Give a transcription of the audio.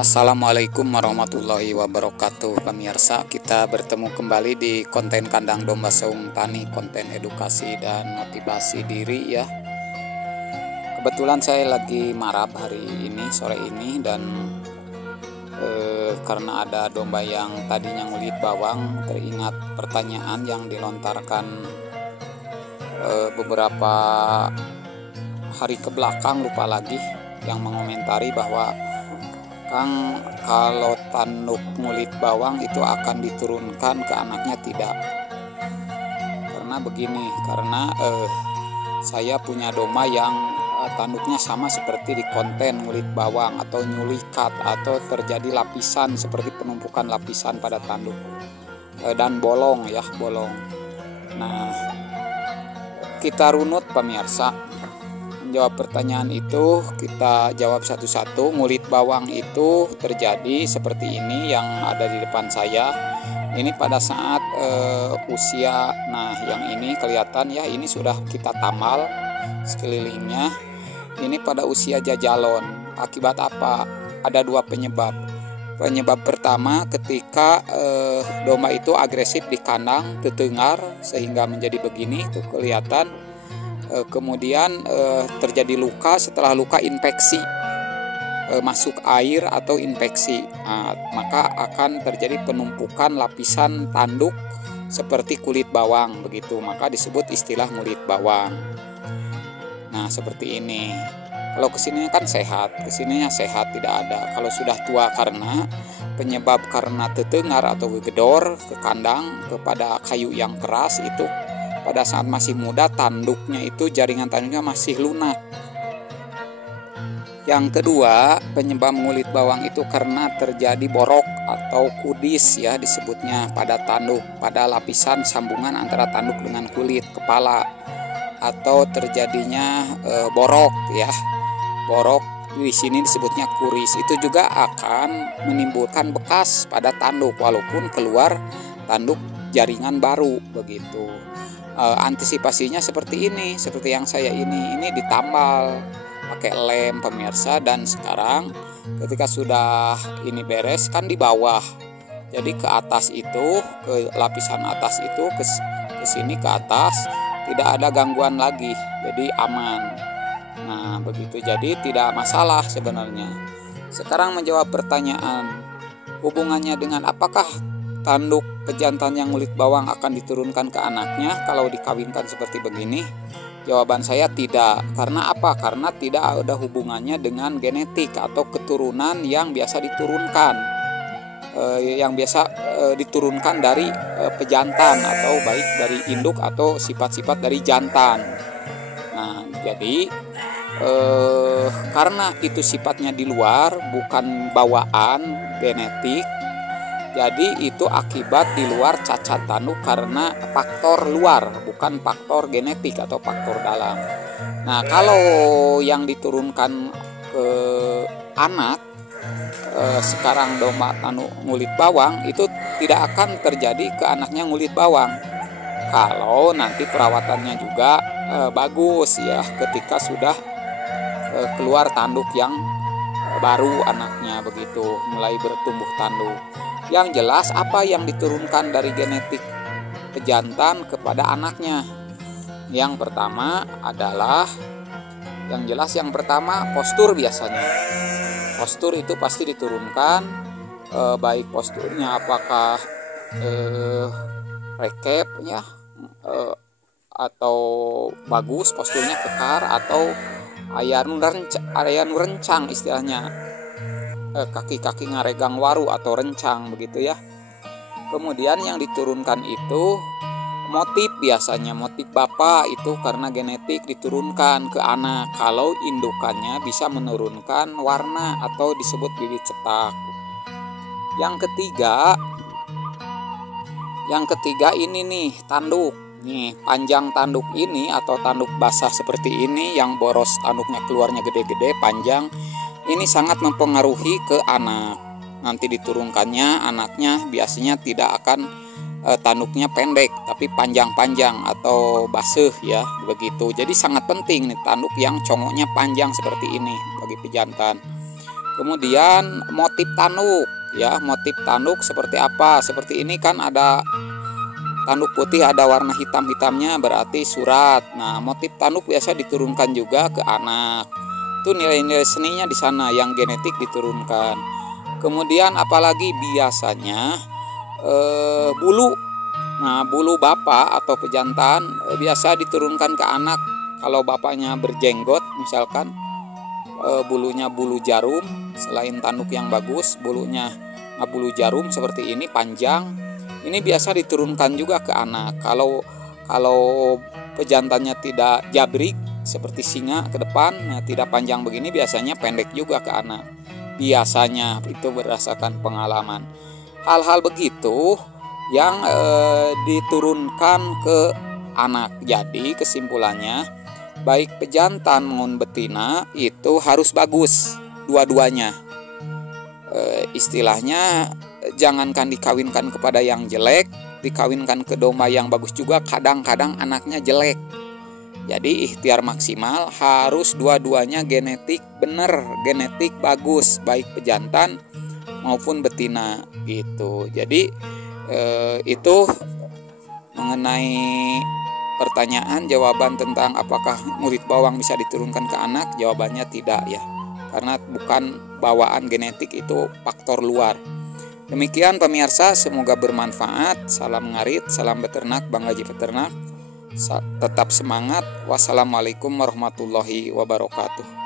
Assalamualaikum warahmatullahi wabarakatuh. Pemirsa, kita bertemu kembali di konten kandang domba Seung Tani, konten edukasi dan motivasi diri ya. Kebetulan saya lagi marab hari ini, sore ini, dan karena ada domba yang tadinya ngulit bawang, teringat pertanyaan yang dilontarkan beberapa hari ke belakang, lupa lagi, yang mengomentari bahwa Kang, kalau tanduk ngulit bawang itu akan diturunkan ke anaknya tidak? Karena begini, karena saya punya domba yang tanduknya sama seperti di konten ngulit bawang atau nyulikat, atau terjadi lapisan seperti penumpukan lapisan pada tanduk dan bolong ya, bolong. Nah, kita runut pemirsa. Jawab pertanyaan itu, kita jawab satu-satu. Ngulit bawang itu terjadi seperti ini yang ada di depan saya. Ini pada saat usia, nah yang ini kelihatan ya, ini sudah kita tamal sekelilingnya. Ini pada usia jajalon. Akibat apa? Ada dua penyebab. Penyebab pertama, ketika domba itu agresif di kandang, tetengar sehingga menjadi begini, itu kelihatan. Kemudian terjadi luka, setelah luka infeksi, masuk air atau infeksi, maka akan terjadi penumpukan lapisan tanduk seperti kulit bawang begitu, maka disebut istilah ngulit bawang. Nah seperti ini. Kalau kesininya kan sehat, kesininya sehat, tidak ada. Kalau sudah tua karena penyebab karena tetengar atau gegedor ke kandang kepada kayu yang keras, itu pada saat masih muda tanduknya itu, jaringan tanduknya masih lunak. Yang kedua, penyebab ngulit bawang itu karena terjadi borok atau kudis ya disebutnya pada tanduk, pada lapisan sambungan antara tanduk dengan kulit kepala, atau terjadinya borok ya. Borok di sini disebutnya kuris. Itu juga akan menimbulkan bekas pada tanduk walaupun keluar tanduk jaringan baru begitu. Antisipasinya seperti ini, seperti yang saya ini ditambal pakai lem pemirsa. Dan sekarang ketika sudah ini beres kan di bawah, jadi ke atas itu, ke lapisan atas itu, ke sini ke atas tidak ada gangguan lagi, jadi aman. Nah begitu, jadi tidak masalah sebenarnya. Sekarang menjawab pertanyaan, hubungannya dengan apakah tanduk pejantan yang ngulit bawang akan diturunkan ke anaknya kalau dikawinkan seperti begini? Jawaban saya tidak. Karena apa? Karena tidak ada hubungannya dengan genetik atau keturunan yang biasa diturunkan, diturunkan dari pejantan, atau baik dari induk atau sifat-sifat dari jantan. Nah jadi karena itu sifatnya di luar, bukan bawaan genetik, jadi itu akibat di luar cacat tanduk karena faktor luar, bukan faktor genetik atau faktor dalam. Nah kalau yang diturunkan ke anak, sekarang domba tanduk ngulit bawang, itu tidak akan terjadi ke anaknya ngulit bawang kalau nanti perawatannya juga bagus ya, ketika sudah keluar tanduk yang baru anaknya begitu, mulai bertumbuh tanduk. Yang jelas apa yang diturunkan dari genetik pejantan kepada anaknya? Yang pertama adalah, yang jelas yang pertama postur biasanya. Postur itu pasti diturunkan, baik posturnya apakah rekep ya, atau bagus posturnya kekar, atau aya nu rencang istilahnya, kaki-kaki ngaregang waru atau rencang begitu ya. Kemudian yang diturunkan itu motif, biasanya motif bapak itu karena genetik diturunkan ke anak. Kalau indukannya bisa menurunkan warna atau disebut bibit cetak. Yang ketiga ini nih, tanduk. Nih, panjang tanduk ini atau tanduk basah seperti ini yang boros tanduknya keluarnya gede-gede panjang, ini sangat mempengaruhi ke anak. Nanti diturunkannya anaknya biasanya tidak akan tanduknya pendek tapi panjang-panjang atau basah ya begitu. Jadi sangat penting nih tanduk yang congoknya panjang seperti ini bagi pejantan. Kemudian motif tanduk ya, motif tanduk seperti apa? Seperti ini kan ada tanduk putih, ada warna hitam-hitamnya berarti surat. Nah, motif tanduk biasa diturunkan juga ke anak. Itu nilai-nilai seninya di sana yang genetik diturunkan. Kemudian apalagi biasanya bulu. Nah, bulu bapak atau pejantan biasa diturunkan ke anak. Kalau bapaknya berjenggot misalkan, bulunya bulu jarum, selain tanduk yang bagus, bulunya bulu jarum seperti ini panjang, ini biasa diturunkan juga ke anak. Kalau pejantannya tidak jabrik seperti singa ke depan, nah tidak panjang begini, biasanya pendek juga ke anak. Biasanya itu berdasarkan pengalaman. Hal-hal begitu yang diturunkan ke anak. Jadi kesimpulannya, baik pejantan maupun betina itu harus bagus dua-duanya. Istilahnya jangankan dikawinkan kepada yang jelek, dikawinkan ke domba yang bagus juga kadang-kadang anaknya jelek. Jadi ikhtiar maksimal harus dua-duanya genetik bener, genetik bagus, baik pejantan maupun betina gitu. Jadi itu mengenai pertanyaan jawaban tentang apakah ngulit bawang bisa diturunkan ke anak, jawabannya tidak ya, karena bukan bawaan genetik, itu faktor luar. Demikian pemirsa, semoga bermanfaat. Salam ngarit, salam beternak, Bang Haji Peternak. Tetap semangat. Wassalamualaikum warahmatullahi wabarakatuh.